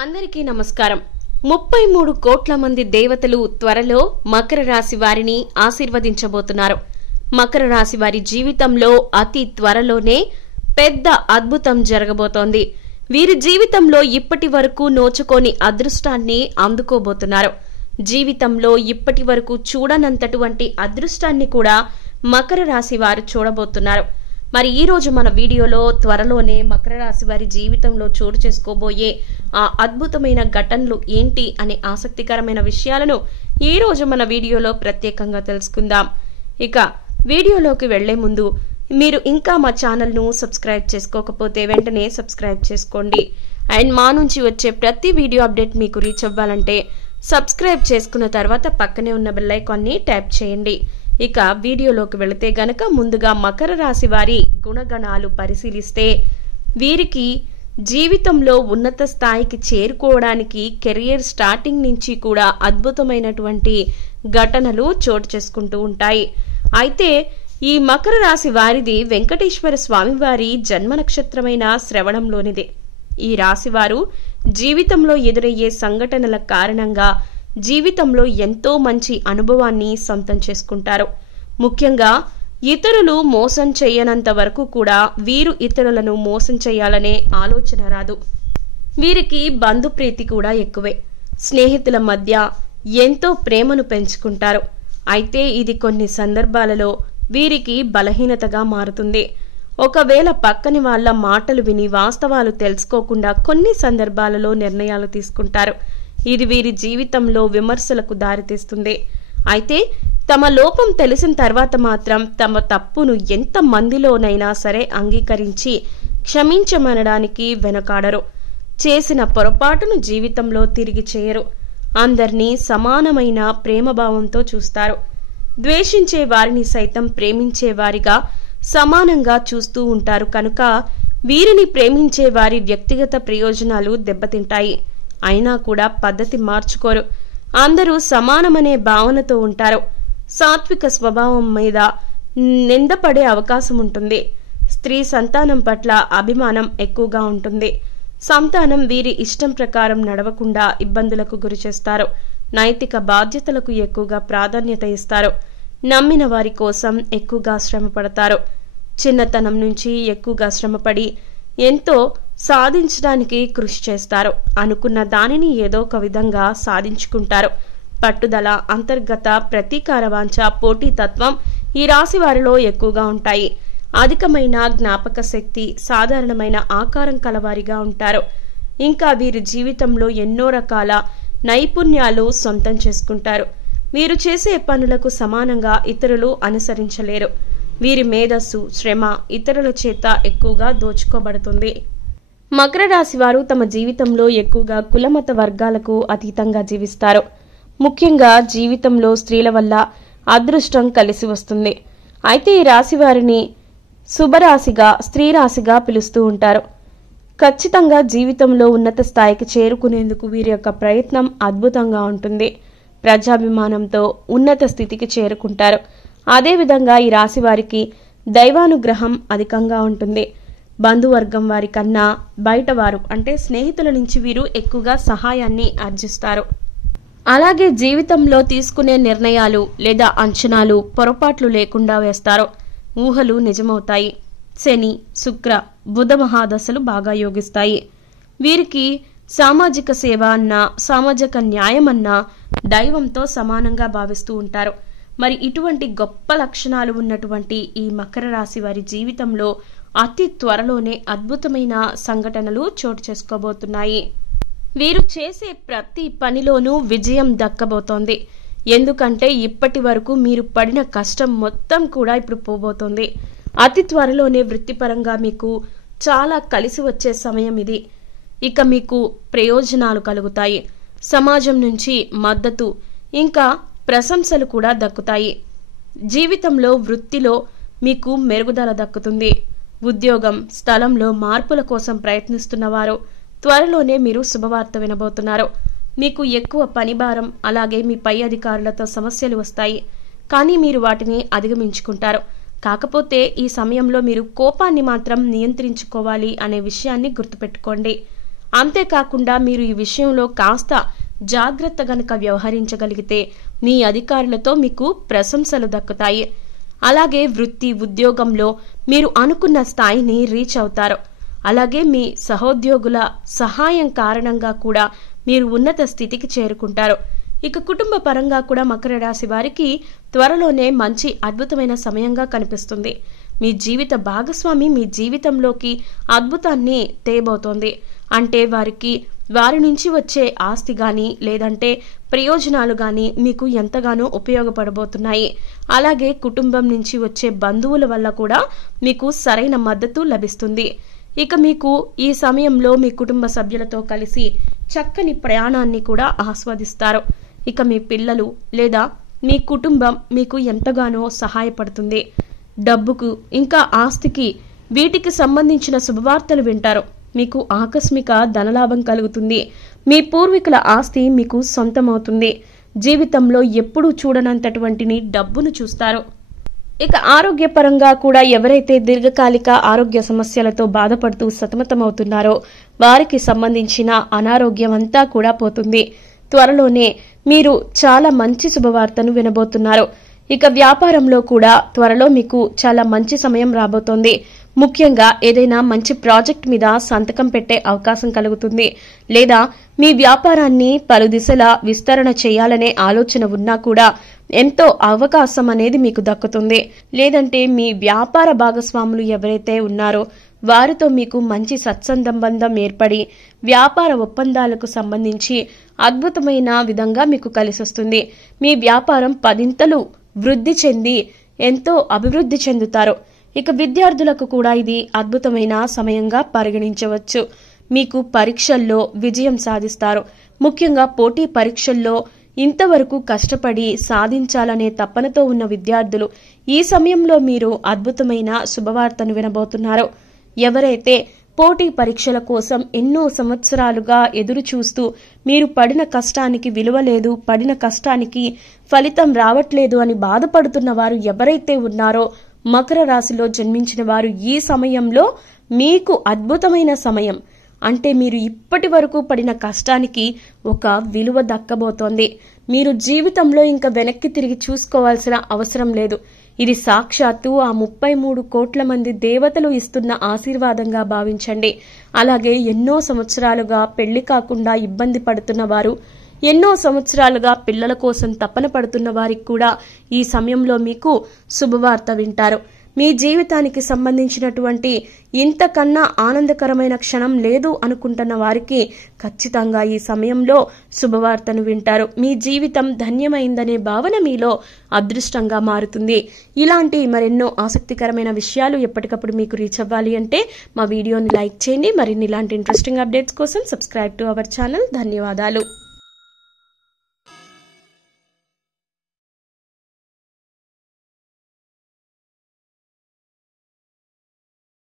అందరికీ నమస్కారం. 33 కోట్ల మంది దేవతలు త్వరలో మకర రాశి వారిని ఆశీర్వదించబోతున్నారు. మకర రాశి వారి జీవితంలో అతి త్వరలోనే పెద్ద అద్భుతం జరగబోతోంది. వీరి జీవితంలో ఇప్పటి వరకు నోచుకోని అదృష్టాన్ని అందుకోబోతున్నారు. జీవితంలో ఇప్పటి వరకు చూడనంతటువంటి అదృష్టాన్ని కూడా మకర రాశి వారు చూడబోతున్నారు. మరి ఈ రోజు మన వీడియోలో త్వరలోనే మకర రాశి వారి జీవితంలో చోటు చేసుకోబోయే ఆ అద్భుతమైన ఘటనలు ఏంటి అనే ఆసక్తికరమైన విషయాలను ఈ రోజు మన వీడియోలో ప్రత్యేకంగా తెలుసుకుందాం. ఇక వీడియోలోకి వెళ్లే ముందు మీరు ఇంకా మా ఛానల్ను సబ్స్క్రైబ్ చేసుకోకపోతే వెంటనే సబ్స్క్రైబ్ చేసుకోండి. అండ్ మా నుంచి వచ్చే ప్రతి వీడియో అప్డేట్ మీకు రీచ్ అవ్వాలంటే సబ్స్క్రైబ్ చేసుకున్న తర్వాత పక్కనే ఉన్న బెల్ ఐకాన్ని ట్యాప్ చేయండి. ఇక వీడియోలోకి వెళితే గనక ముందుగా మకర రాశి వారి గుణగణాలు పరిశీలిస్తే వీరికి జీవితంలో ఉన్నత స్థాయికి చేరుకోవడానికి కెరియర్ స్టార్టింగ్ నుంచి కూడా అద్భుతమైనటువంటి ఘటనలు చోటు చేసుకుంటూ ఉంటాయి. అయితే ఈ మకర రాశి వారిది వెంకటేశ్వర స్వామి వారి జన్మ నక్షత్రమైన శ్రవణంలోనిదే. ఈ రాశివారు జీవితంలో ఎదురయ్యే సంఘటనల కారణంగా జీవితంలో ఎంతో మంచి అనుభవాన్ని సొంతం చేసుకుంటారు. ముఖ్యంగా ఇతరులు మోసం చేయనంత వరకు కూడా వీరు ఇతరులను మోసం చేయాలనే ఆలోచన రాదు. వీరికి బంధుప్రీతి కూడా ఎక్కువే. స్నేహితుల మధ్య ఎంతో ప్రేమను పెంచుకుంటారు. అయితే ఇది కొన్ని సందర్భాలలో వీరికి బలహీనతగా మారుతుంది. ఒకవేళ పక్కని వాళ్ళ మాటలు విని వాస్తవాలు తెలుసుకోకుండా కొన్ని సందర్భాలలో నిర్ణయాలు తీసుకుంటారు. ఇది వీరి జీవితంలో విమర్శలకు దారితీస్తుంది. అయితే తమ లోపం తెలిసిన తర్వాత మాత్రం తమ తప్పును ఎంత మందిలోనైనా సరే అంగీకరించి క్షమించమనడానికి వెనకాడరు. చేసిన పొరపాటును జీవితంలో తిరిగి చేయరు. అందర్నీ సమానమైన ప్రేమభావంతో చూస్తారు. ద్వేషించే వారిని సైతం ప్రేమించే వారిగా సమానంగా చూస్తూ ఉంటారు. కనుక వీరిని ప్రేమించే వారి వ్యక్తిగత ప్రయోజనాలు దెబ్బతింటాయి. అయినా కూడా పద్ధతి మార్చుకోరు. అందరూ సమానమనే భావనతో ఉంటారు. సాత్విక స్వభావం మీద నిందపడే అవకాశం ఉంటుంది. స్త్రీ సంతానం పట్ల అభిమానం ఎక్కువగా ఉంటుంది. సంతానం వీరి ఇష్టం ప్రకారం నడవకుండా ఇబ్బందులకు గురిచేస్తారు. నైతిక బాధ్యతలకు ఎక్కువగా ప్రాధాన్యత ఇస్తారు. నమ్మిన వారి కోసం ఎక్కువగా శ్రమ పడతారు. చిన్నతనం నుంచి ఎక్కువగా శ్రమపడి ఎంతో సాధించడానికి కృషి చేస్తారు. అనుకున్న దానిని ఏదో ఒక విధంగా సాధించుకుంటారు. పట్టుదల, అంతర్గత ప్రతీకార వాంఛ, పోటీతత్వం ఈ రాశి వారిలో ఎక్కువగా ఉంటాయి. అధికమైన జ్ఞాపక శక్తి, సాధారణమైన ఆకారం కలవారిగా ఉంటారు. ఇంకా వీరి జీవితంలో ఎన్నో రకాల నైపుణ్యాలు సొంతం చేసుకుంటారు. వీరు చేసే పనులకు సమానంగా ఇతరులు అనుసరించలేరు. వీరి మేధస్సు, శ్రమ ఇతరుల చేత ఎక్కువగా దోచుకోబడుతుంది. మకర రాశి వారు తమ జీవితంలో ఎక్కువగా కులమత వర్గాలకు అతీతంగా జీవిస్తారు. ముఖ్యంగా జీవితంలో స్త్రీల వల్ల అదృష్టం కలిసి వస్తుంది. అయితే ఈ రాశి వారిని శుభరాశిగా, స్త్రీ రాశిగా పిలుస్తూ ఉంటారు. ఖచ్చితంగా జీవితంలో ఉన్నత స్థాయికి చేరుకునేందుకు వీరి యొక్క ప్రయత్నం అద్భుతంగా ఉంటుంది. ప్రజాభిమానంతో ఉన్నత స్థితికి చేరుకుంటారు. అదేవిధంగా ఈ రాశి వారికి దైవానుగ్రహం అధికంగా ఉంటుంది. బంధువర్గం వారి కన్నా బయటవారు అంటే స్నేహితుల నుంచి వీరు ఎక్కువగా సహాయాన్ని ఆర్జిస్తారు. అలాగే జీవితంలో తీసుకునే నిర్ణయాలు లేదా అంచనాలు పొరపాట్లు లేకుండా వేస్తారు. ఊహలు నిజమవుతాయి. శని, శుక్ర, బుధ మహాదశలు బాగా యోగిస్తాయి. వీరికి సామాజిక సేవ అన్నా, సామాజిక న్యాయం అన్నా దైవంతో సమానంగా భావిస్తూ ఉంటారు. మరి ఇటువంటి గొప్ప లక్షణాలు ఉన్నటువంటి ఈ మకర రాశి వారి జీవితంలో అతి త్వరలోనే అద్భుతమైన సంఘటనలు చోటు చేసుకోబోతున్నాయి. వీరు చేసే ప్రతి పనిలోనూ విజయం దక్కబోతోంది. ఎందుకంటే ఇప్పటి వరకు మీరు పడిన కష్టం మొత్తం కూడా ఇప్పుడు పోబోతోంది. అతి త్వరలోనే వృత్తిపరంగా మీకు చాలా కలిసి వచ్చే సమయం ఇది. ఇక మీకు ప్రయోజనాలు కలుగుతాయి. సమాజం నుంచి మద్దతు ఇంకా ప్రశంసలు కూడా దక్కుతాయి. జీవితంలో, వృత్తిలో మీకు మెరుగుదల దక్కుతుంది. ఉద్యోగం, స్థలంలో మార్పుల కోసం ప్రయత్నిస్తున్నవారు త్వరలోనే మీరు శుభవార్త వినబోతున్నారు. మీకు ఎక్కువ పనిభారం, అలాగే మీ పై అధికారులతో సమస్యలు వస్తాయి. కానీ మీరు వాటిని అధిగమించుకుంటారు. కాకపోతే ఈ సమయంలో మీరు కోపాన్ని మాత్రం నియంత్రించుకోవాలి అనే విషయాన్ని గుర్తుపెట్టుకోండి. అంతేకాకుండా మీరు ఈ విషయంలో కాస్త జాగ్రత్త గనుక వ్యవహరించగలిగితే మీ అధికారులతో మీకు ప్రశంసలు దక్కుతాయి. అలాగే వృత్తి ఉద్యోగంలో మీరు అనుకున్న స్థాయిని రీచ్ అవుతారు. అలాగే మీ సహోద్యోగుల సహాయం కారణంగా కూడా మీరు ఉన్నత స్థితికి చేరుకుంటారు. ఇక కుటుంబ పరంగా కూడా మకర రాశి వారికి త్వరలోనే మంచి అద్భుతమైన సమయంగా కనిపిస్తుంది. మీ జీవిత భాగస్వామి మీ జీవితంలోకి అద్భుతాన్ని తేబోతోంది. అంటే వారి నుంచి వచ్చే ఆస్తి గాని లేదంటే ప్రయోజనాలు గాని మీకు ఎంతగానో ఉపయోగపడబోతున్నాయి. అలాగే కుటుంబం నుంచి వచ్చే బంధువుల వల్ల కూడా మీకు సరైన మద్దతు లభిస్తుంది. ఇక మీకు ఈ సమయంలో మీ కుటుంబ సభ్యులతో కలిసి చక్కని ప్రయాణాన్ని కూడా ఆస్వాదిస్తారు. ఇక మీ పిల్లలు లేదా మీ కుటుంబం మీకు ఎంతగానో సహాయపడుతుంది. డబ్బుకు ఇంకా ఆస్తికి వీటికి సంబంధించిన శుభవార్తలు వింటారు. మీకు ఆకస్మిక ధనలాభం కలుగుతుంది. మీ పూర్వీకుల ఆస్తి మీకు సొంతమవుతుంది. జీవితంలో ఎప్పుడూ చూడనంతటువంటి డబ్బును చూస్తారు. ఇక ఆరోగ్యపరంగా కూడా ఎవరైతే దీర్ఘకాలిక ఆరోగ్య సమస్యలతో బాధపడుతూ సతమతమవుతున్నారో వారికి సంబంధించిన అనారోగ్యం అంతా కూడా పోతుంది. త్వరలోనే మీరు చాలా మంచి శుభవార్తను వినబోతున్నారు. ఇక వ్యాపారంలో కూడా త్వరలో మీకు చాలా మంచి సమయం రాబోతోంది. ముఖ్యంగా ఏదైనా మంచి ప్రాజెక్ట్ మీద సంతకం పెట్టే అవకాశం కలుగుతుంది. లేదా మీ వ్యాపారాన్ని పలు దిశలా విస్తరణ చేయాలనే ఆలోచన ఉన్నా కూడా ఎంతో అవకాశం అనేది మీకు దక్కుతుంది. లేదంటే మీ వ్యాపార భాగస్వాములు ఎవరైతే ఉన్నారో వారితో మీకు మంచి సత్సంబంధం ఏర్పడి వ్యాపార ఒప్పందాలకు సంబంధించి అద్భుతమైన విధంగా మీకు కలిసొస్తుంది. మీ వ్యాపారం పదింతలు వృద్ధి చెంది ఎంతో అభివృద్ధి చెందుతారు. ఇక విద్యార్థులకు కూడా ఇది అద్భుతమైన సమయంగా పరిగణించవచ్చు. మీకు పరీక్షల్లో విజయం సాధిస్తారు. ముఖ్యంగా పోటీ పరీక్షల్లో ఇంతవరకు కష్టపడి సాధించాలనే తపనతో ఉన్న విద్యార్థులు ఈ సమయంలో మీరు అద్భుతమైన శుభవార్తను వినబోతున్నారు. ఎవరైతే పోటీ పరీక్షల కోసం ఎన్నో సంవత్సరాలుగా ఎదురు చూస్తూ మీరు పడిన కష్టానికి విలువ లేదు, పడిన కష్టానికి ఫలితం రావట్లేదు అని బాధపడుతున్న వారు ఎవరైతే ఉన్నారో మకర రాశిలో జన్మించిన వారు ఈ సమయంలో మీకు అద్భుతమైన సమయం. అంటే మీరు ఇప్పటి వరకు పడిన కష్టానికి ఒక విలువ దక్కబోతోంది. మీరు జీవితంలో ఇంకా వెనక్కి తిరిగి చూసుకోవాల్సిన అవసరం లేదు. ఇది సాక్షాత్తు ఆ 33 కోట్ల మంది దేవతలు ఇస్తున్న ఆశీర్వాదంగా భావించండి. అలాగే ఎన్నో సంవత్సరాలుగా పెళ్లి కాకుండా ఇబ్బంది పడుతున్న వారు, ఎన్నో సంవత్సరాలుగా పిల్లల కోసం తపన పడుతున్న వారికి కూడా ఈ సమయంలో మీకు శుభవార్త వింటారు. మీ జీవితానికి సంబంధించినటువంటి ఇంతకన్నా ఆనందకరమైన క్షణం లేదు అనుకుంటున్న వారికి ఖచ్చితంగా ఈ సమయంలో శుభవార్తను వింటారు. మీ జీవితం ధన్యమైందనే భావన మీలో అదృష్టంగా మారుతుంది. ఇలాంటి మరెన్నో ఆసక్తికరమైన విషయాలు ఎప్పటికప్పుడు మీకు రీచ్ అవ్వాలి అంటే మా వీడియోని లైక్ చేయండి. మరిన్ని ఇలాంటి ఇంట్రెస్టింగ్ అప్డేట్స్ కోసం సబ్స్క్రైబ్ టు అవర్ ఛానల్. ధన్యవాదాలు.